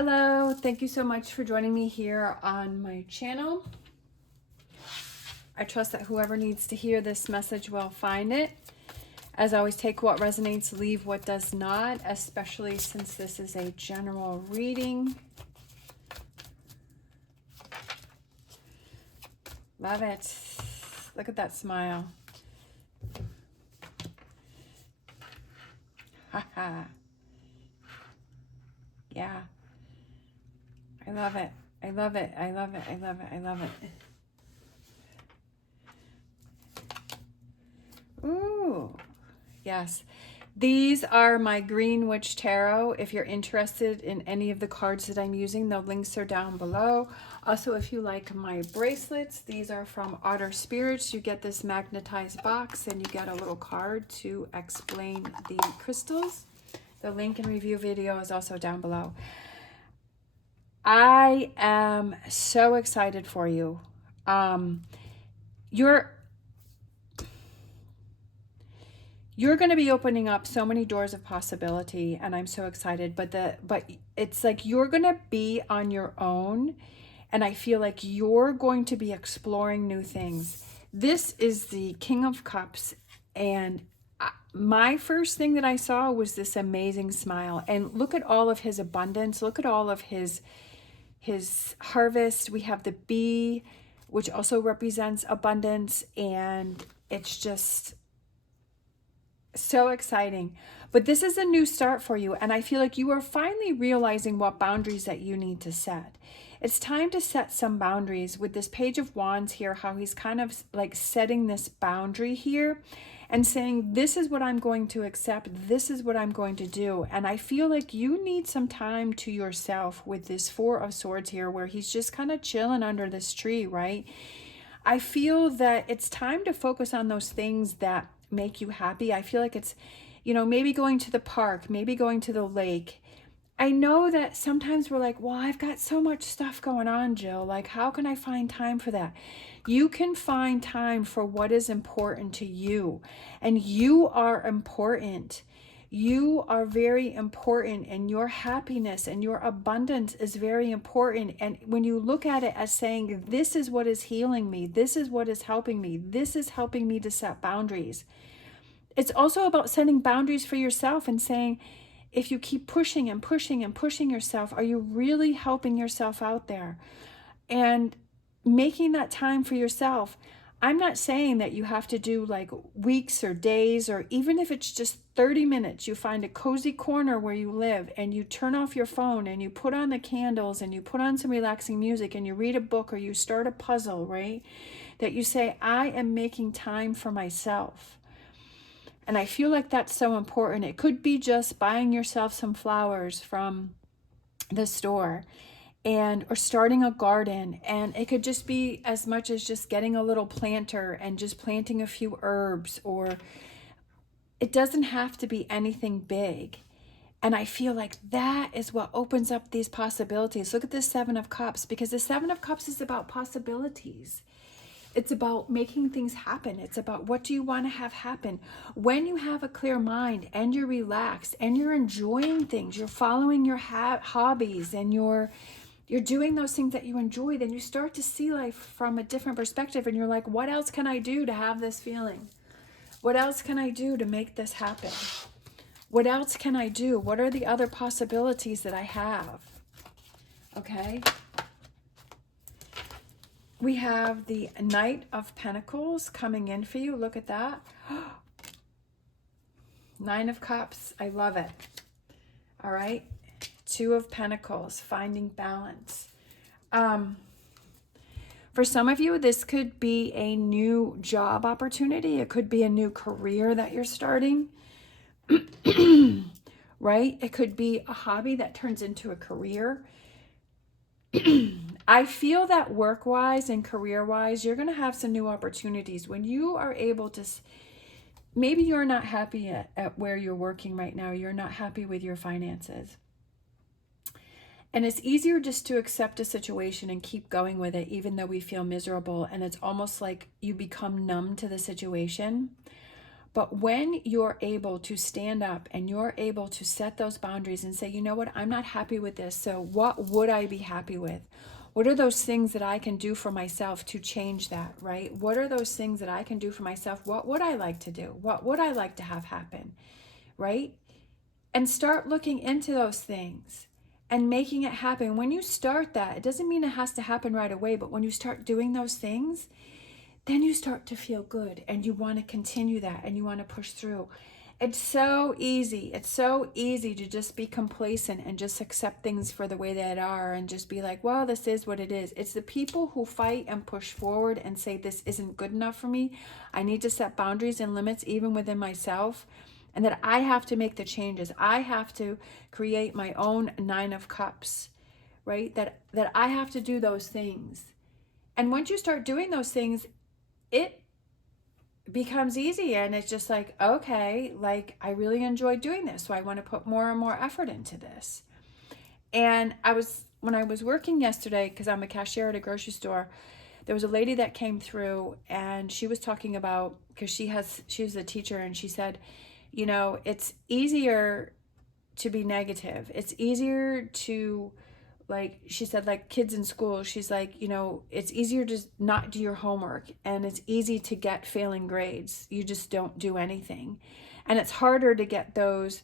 Hello, thank you so much for joining me here on my channel. I trust that whoever needs to hear this message will find it. As always, take what resonates, leave what does not, especially since this is a general reading. Love it. Look at that smile. Haha. Yeah. I love it. I love it. I love it. I love it. I love it. Ooh. Yes. These are my Green Witch Tarot. If you're interested in any of the cards that I'm using, the links are down below. Also, if you like my bracelets, these are from Otter Spirits. You get this magnetized box and you get a little card to explain the crystals. The link and review video is also down below. I am so excited for you. You're going to be opening up so many doors of possibility, and I'm so excited. But it's like you're going to be on your own, and I feel like you're going to be exploring new things. This is the King of Cups, and my first thing that I saw was this amazing smile. And look at all of his abundance. Look at all of his harvest. We have the bee, which also represents abundance, and it's just so exciting. But this is a new start for you, and I feel like you are finally realizing what boundaries that you need to set. It's time to set some boundaries. With this Page of Wands here, how he's kind of like setting this boundary here and saying, this is what I'm going to accept, this is what I'm going to do. And I feel like you need some time to yourself with this Four of Swords here, where he's just kind of chilling under this tree, right? I feel that it's time to focus on those things that make you happy. I feel like it's, maybe going to the park, maybe going to the lake. I know that sometimes we're like, well, I've got so much stuff going on, Jill. Like, how can I find time for that? You can find time for what is important to you. And you are important. You are very important, and your happiness and your abundance is very important. And when you look at it as saying, this is what is healing me, this is what is helping me, this is helping me to set boundaries. It's also about setting boundaries for yourself and saying, if you keep pushing and pushing and pushing yourself, are you really helping yourself out there? And making that time for yourself. I'm not saying that you have to do like weeks or days, or even if it's just 30 minutes, you find a cozy corner where you live and you turn off your phone and you put on the candles and you put on some relaxing music and you read a book or you start a puzzle, right? That you say, I am making time for myself. And I feel like that's so important. It could be just buying yourself some flowers from the store, or starting a garden. And it could just be as much as just getting a little planter and just planting a few herbs, or it doesn't have to be anything big. And I feel like that is what opens up these possibilities. Look at the Seven of Cups, because the Seven of Cups is about possibilities. It's about making things happen. It's about, what do you want to have happen? When you have a clear mind and you're relaxed and you're enjoying things, you're following your hobbies, and you're doing those things that you enjoy, then you start to see life from a different perspective, and you're like, what else can I do to have this feeling? What else can I do to make this happen? What else can I do? What are the other possibilities that I have? Okay. We have the Knight of Pentacles coming in for you. Look at that. Nine of Cups. I love it. All right. Two of Pentacles. Finding balance. For some of you, this could be a new job opportunity. It could be a new career that you're starting. Right? It could be a hobby that turns into a career. I feel that work-wise and career-wise, you're going to have some new opportunities when you are able to, maybe you're not happy at where you're working right now. You're not happy with your finances. And it's easier just to accept a situation and keep going with it, even though we feel miserable. And it's almost like you become numb to the situation. But when you're able to stand up and you're able to set those boundaries and say, you know what, I'm not happy with this, so what would I be happy with? What are those things that I can do for myself to change that, right? What are those things that I can do for myself? What would I like to do? What would I like to have happen, right? And start looking into those things and making it happen. When you start that, it doesn't mean it has to happen right away, but when you start doing those things, then you start to feel good and you want to continue that and you want to push through. It's so easy. It's so easy to just be complacent and just accept things for the way they are and just be like, well, this is what it is. It's the people who fight and push forward and say, this isn't good enough for me. I need to set boundaries and limits even within myself, and that I have to make the changes. I have to create my own 9 of Cups, right? That I have to do those things. And once you start doing those things, it becomes easy, and it's just like, okay, like I really enjoy doing this, so I want to put more and more effort into this. And when I was working yesterday, because I'm a cashier at a grocery store, there was a lady that came through and she was talking about, because she's a teacher, and she said, you know, it's easier to be negative. It's easier to, like, she said, like kids in school, she's like, you know, it's easier to not do your homework, and it's easy to get failing grades. You just don't do anything. And it's harder to get those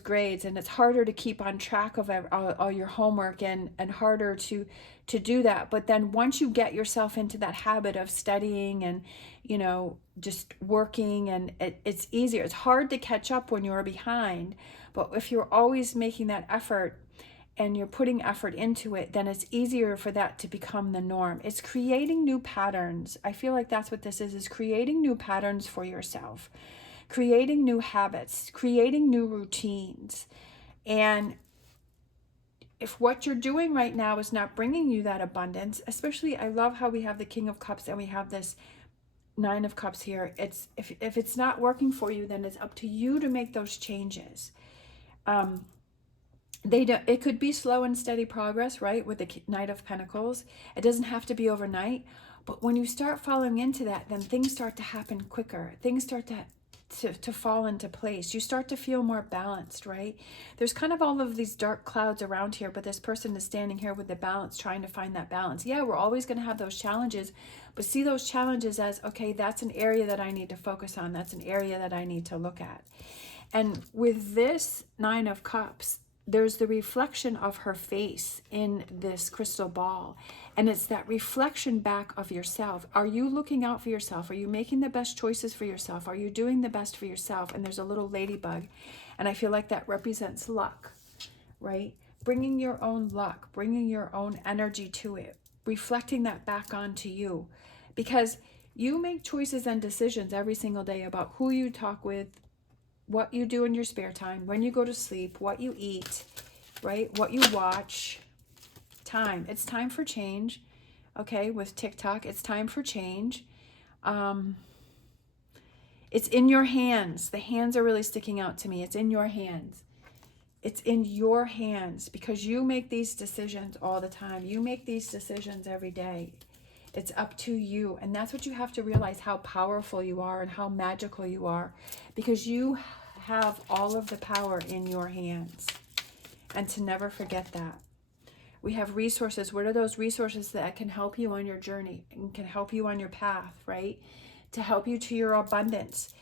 grades, and it's harder to keep on track of all your homework, and harder to do that. But then once you get yourself into that habit of studying and, you know, just working, and it's easier. It's hard to catch up when you're behind, but if you're always making that effort and you're putting effort into it, then it's easier for that to become the norm. It's creating new patterns. I feel like that's what this is creating new patterns for yourself, creating new habits, creating new routines. And if what you're doing right now is not bringing you that abundance, especially, I love how we have the King of Cups and we have this 9 of Cups here. It's if it's not working for you, then it's up to you to make those changes. It could be slow and steady progress, right? With the Knight of Pentacles, it doesn't have to be overnight. But when you start falling into that, then things start to happen quicker. Things start to fall into place. You start to feel more balanced, right? There's kind of all of these dark clouds around here, but this person is standing here with the balance, trying to find that balance. Yeah, we're always going to have those challenges, but see those challenges as, okay, that's an area that I need to focus on. That's an area that I need to look at. And with this 9 of Cups, there's the reflection of her face in this crystal ball. And it's that reflection back of yourself. Are you looking out for yourself? Are you making the best choices for yourself? Are you doing the best for yourself? And there's a little ladybug. And I feel like that represents luck, right? Bringing your own luck, bringing your own energy to it, reflecting that back onto you. Because you make choices and decisions every single day about who you talk with, what you do in your spare time, when you go to sleep, what you eat, right? What you watch. Time. It's time for change. Okay, with TikTok, it's time for change. It's in your hands. The hands are really sticking out to me. It's in your hands. It's in your hands, because you make these decisions all the time. You make these decisions every day. It's up to you. And that's what you have to realize, how powerful you are and how magical you are, because you have all of the power in your hands. And to never forget that. We have resources. What are those resources that can help you on your journey and can help you on your path, right? To help you to your abundance.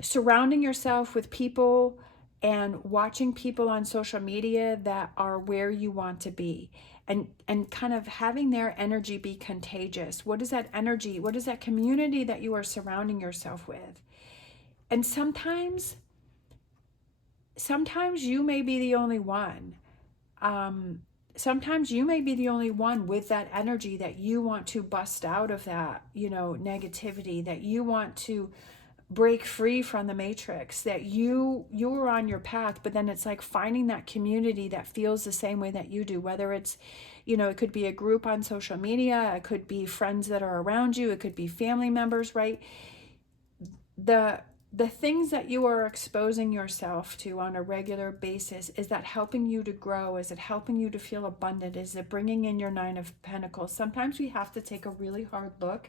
Surrounding yourself with people and watching people on social media that are where you want to be, and kind of having their energy be contagious. What is that energy? What is that community that you are surrounding yourself with? And sometimes you may be the only one. Sometimes you may be the only one with that energy that you want to bust out of that, you know, negativity, that you want to break free from the matrix, that you are on your path. But then it's like finding that community that feels the same way that you do, whether it's, you know, it could be a group on social media, it could be friends that are around you, it could be family members, right? The things that you are exposing yourself to on a regular basis, is that helping you to grow? Is it helping you to feel abundant? Is it bringing in your 9 of Pentacles? Sometimes we have to take a really hard look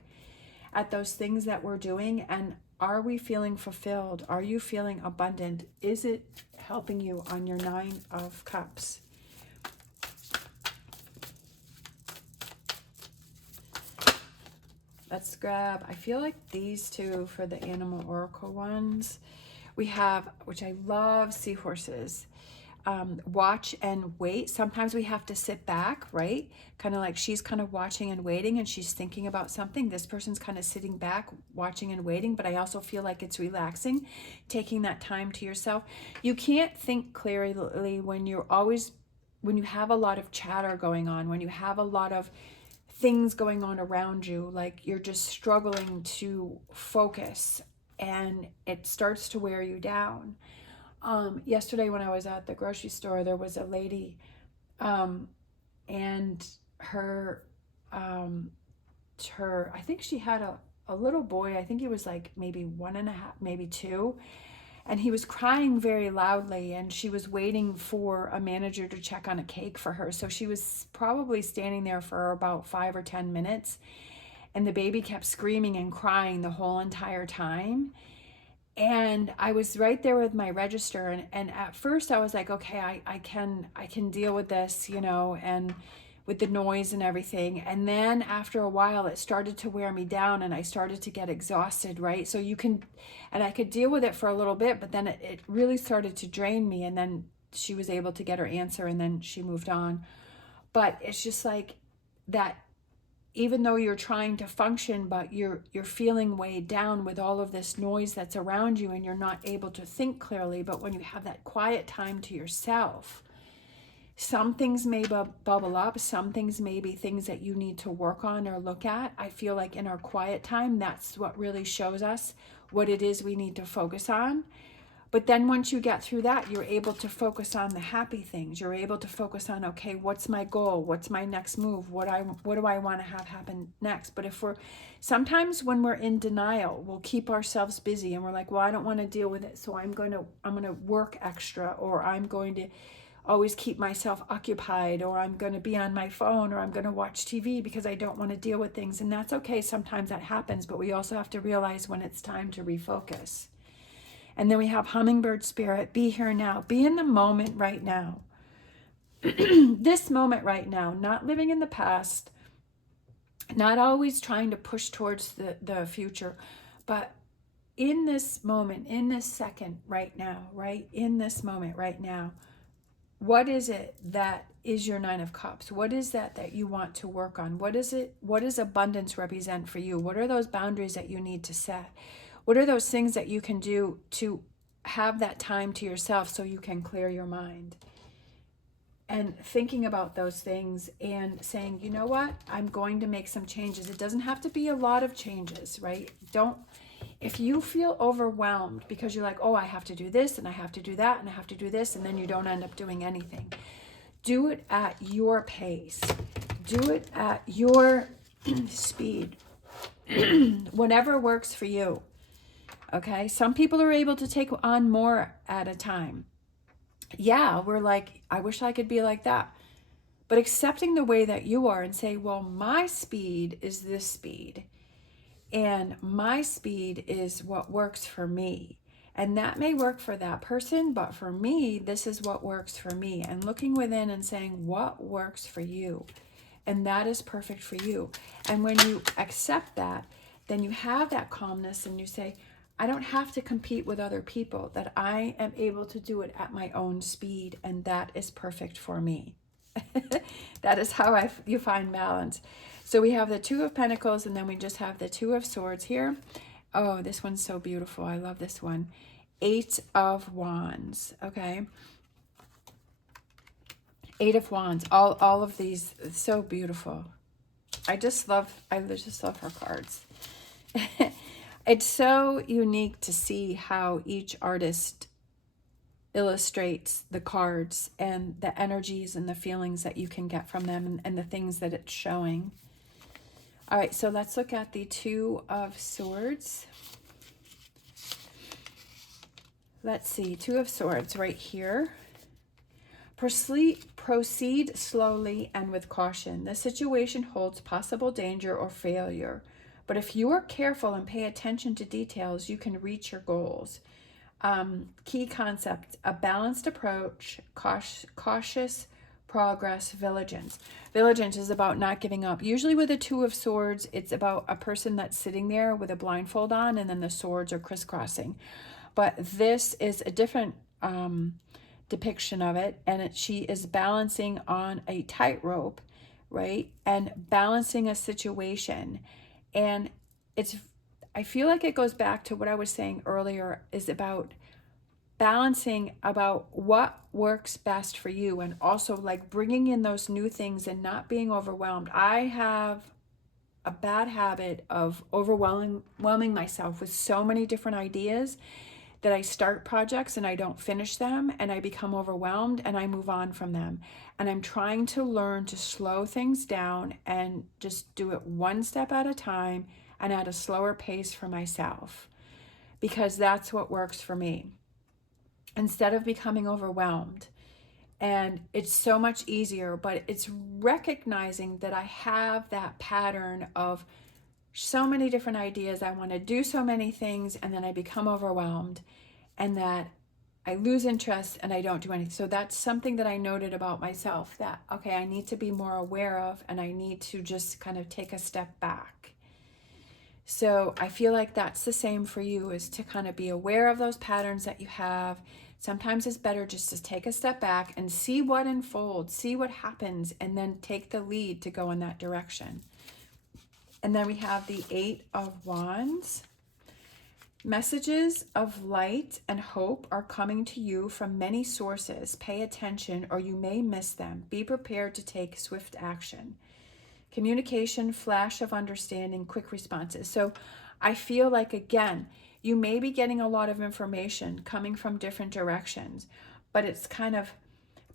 at those things that we're doing, and are we feeling fulfilled? Are you feeling abundant? Is it helping you on your 9 of Cups? Let's grab, I feel like these two for the animal oracle ones. We have, which I love, seahorses. Watch and wait. Sometimes we have to sit back, right? Kind of like she's kind of watching and waiting, and she's thinking about something. This person's kind of sitting back, watching and waiting, but I also feel like it's relaxing, taking that time to yourself. You can't think clearly when you have a lot of chatter going on, when you have a lot of things going on around you, like you're just struggling to focus and it starts to wear you down. Yesterday when I was at the grocery store, there was a lady, and her, I think she had a little boy. I think he was like maybe 1.5, maybe 2. And he was crying very loudly, and she was waiting for a manager to check on a cake for her. So she was probably standing there for about 5 or 10 minutes, and the baby kept screaming and crying the whole entire time. And I was right there with my register, and at first I was like, okay, I can deal with this, you know, and with the noise and everything. And then after a while, it started to wear me down, and I started to get exhausted, right? So and I could deal with it for a little bit, but then it really started to drain me. And then she was able to get her answer, and then she moved on. But it's just like that. Even though you're trying to function, but you're feeling weighed down with all of this noise that's around you, and you're not able to think clearly. But when you have that quiet time to yourself, some things may bubble up, some things may be things that you need to work on or look at. I feel like in our quiet time, that's what really shows us what it is we need to focus on. But then once you get through that, you're able to focus on the happy things. You're able to focus on, okay, what's my goal? What's my next move? What do I want to have happen next? But sometimes when we're in denial, we'll keep ourselves busy, and we're like, well, I don't want to deal with it, so I'm going to work extra, or I'm going to always keep myself occupied, or I'm going to be on my phone, or I'm going to watch TV because I don't want to deal with things. And that's okay. Sometimes that happens, but we also have to realize when it's time to refocus. And then we have hummingbird spirit, be here now, be in the moment right now. This moment right now, not living in the past, not always trying to push towards the future, but in this moment, in this second right now, right? In this moment right now, what is it that is your 9 of Cups? What is that you want to work on? What does abundance represent for you? What are those boundaries that you need to set? What are those things that you can do to have that time to yourself so you can clear your mind? And thinking about those things and saying, you know what, I'm going to make some changes. It doesn't have to be a lot of changes, right? If you feel overwhelmed because you're like, oh, I have to do this and I have to do that and I have to do this, and then you don't end up doing anything, do it at your pace. Do it at your speed. Whatever works for you. Okay, some people are able to take on more at a time. Yeah, we're like, I wish I could be like that. But accepting the way that you are and say, well, my speed is this speed. And my speed is what works for me. And that may work for that person, but for me, this is what works for me. And looking within and saying, what works for you? And that is perfect for you. And when you accept that, then you have that calmness and you say, I don't have to compete with other people, that I am able to do it at my own speed, and that is perfect for me. That is how you find balance. So we have the 2 of Pentacles, and then we just have the 2 of Swords here. Oh, this one's so beautiful. I love this one. 8 of Wands, okay? 8 of Wands. All of these, so beautiful. I just love her cards. It's so unique to see how each artist illustrates the cards and the energies and the feelings that you can get from them, and the things that it's showing. All right, so let's look at the 2 of Swords. Let's see, 2 of Swords right here. Proceed slowly and with caution. The situation holds possible danger or failure, But if you are careful and pay attention to details, you can reach your goals. Key concept, a balanced approach, cautious progress, vigilance. Vigilance is about not giving up. Usually with a Two of Swords, it's about a person that's sitting there with a blindfold on and then the swords are crisscrossing. But this is a different depiction of it, and she is balancing on a tightrope, right? And balancing a situation. And I feel like it goes back to what I was saying earlier, is about balancing about what works best for you, and also like bringing in those new things and not being overwhelmed. I have a bad habit of overwhelming myself with so many different ideas that I start projects and I don't finish them, and I become overwhelmed and I move on from them. And I'm trying to learn to slow things down and just do it one step at a time and at a slower pace for myself, because that's what works for me, instead of becoming overwhelmed. And it's so much easier, but it's recognizing that I have that pattern of so many different ideas. I want to do so many things, and then I become overwhelmed, and that I lose interest and I don't do anything. So that's something that I noted about myself, that, okay, I need to be more aware of, and I need to just kind of take a step back. So I feel like that's the same for you, is to kind of be aware of those patterns that you have. Sometimes it's better just to take a step back and see what unfolds, see what happens, and then take the lead to go in that direction. And then we have the Eight of Wands. Messages of light and hope are coming to you from many sources. Pay attention or you may miss them. Be prepared to take swift action. Communication, flash of understanding, quick responses. So I feel like, again, you may be getting a lot of information coming from different directions, but it's kind of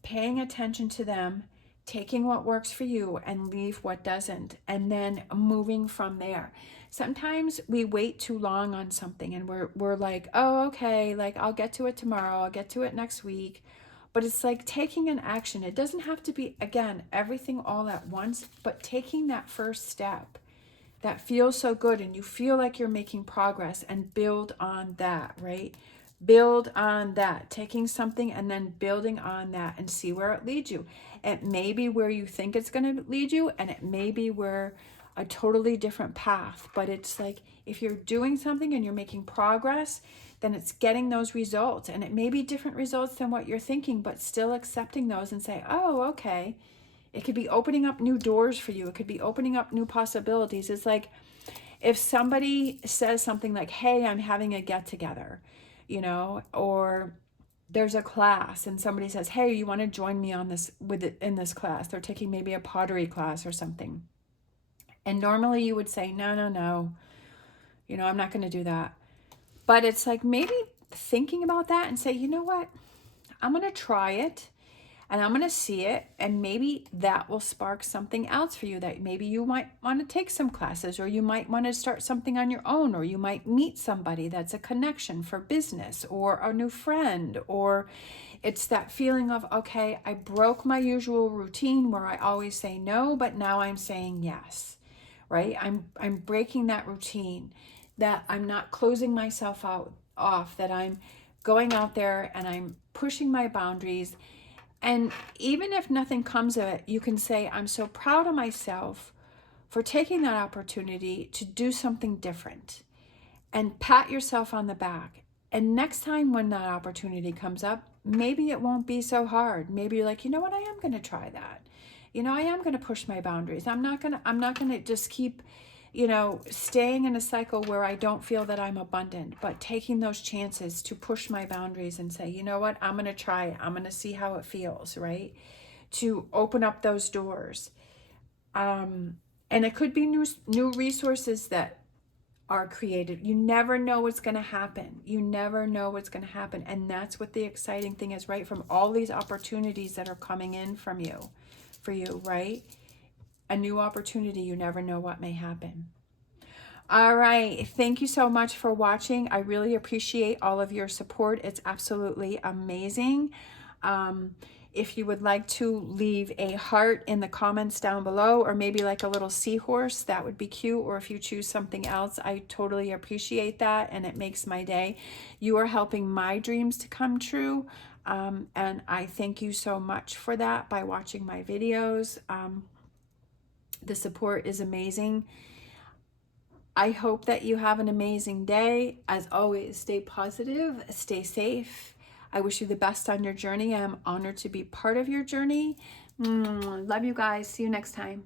paying attention to them, taking what works for you and leave what doesn't, and then moving from there. Sometimes we wait too long on something and we're like, oh, okay, like I'll get to it tomorrow, I'll get to it next week. But it's like taking an action. It doesn't have to be, again, everything all at once, but taking that first step that feels so good and you feel like you're making progress, and build on that, right? Build on that, taking something and then building on that, and see where it leads you. It may be where you think it's going to lead you, and it may be where a totally different path. But it's like, if you're doing something and you're making progress, then it's getting those results. And it may be different results than what you're thinking, but still accepting those and say, oh, okay. It could be opening up new doors for you. It could be opening up new possibilities. It's like if somebody says something like, hey, I'm having a get together, you know, or there's a class and somebody says, hey, you want to join me on this in this class? They're taking maybe a pottery class or something. And normally you would say, no, you know, I'm not going to do that. But it's like maybe thinking about that and say, you know what, I'm going to try it and I'm going to see it. And maybe that will spark something else for you, that maybe you might want to take some classes, or you might want to start something on your own, or you might meet somebody that's a connection for business, or a new friend, or it's that feeling of, okay, I broke my usual routine where I always say no, but now I'm saying yes, right? I'm breaking that routine, that I'm not closing myself off, that I'm going out there and I'm pushing my boundaries. And even if nothing comes of it, you can say, I'm so proud of myself for taking that opportunity to do something different, and pat yourself on the back. And next time when that opportunity comes up, maybe it won't be so hard. Maybe you're like, you know what, I am going to try that. You know, I am going to push my boundaries. I'm not going to just keep, you know, staying in a cycle where I don't feel that I'm abundant, but taking those chances to push my boundaries and say, you know what, I'm going to try it. I'm going to see how it feels, right? To open up those doors. And it could be new resources that are created. You never know what's going to happen. You never know what's going to happen. And that's what the exciting thing is, right? From all these opportunities that are coming in for you, right? A new opportunity, you never know what may happen. All right. Thank you so much for watching. I really appreciate all of your support. It's absolutely amazing. If you would like to leave a heart in the comments down below, or maybe like a little seahorse, that would be cute. Or if you choose something else, I totally appreciate that, and it makes my day. You are helping my dreams to come true, and I thank you so much for that by watching my videos. The support is amazing. I hope that you have an amazing day. As always, stay positive, stay safe. I wish you the best on your journey. I'm honored to be part of your journey. Love you guys. See you next time.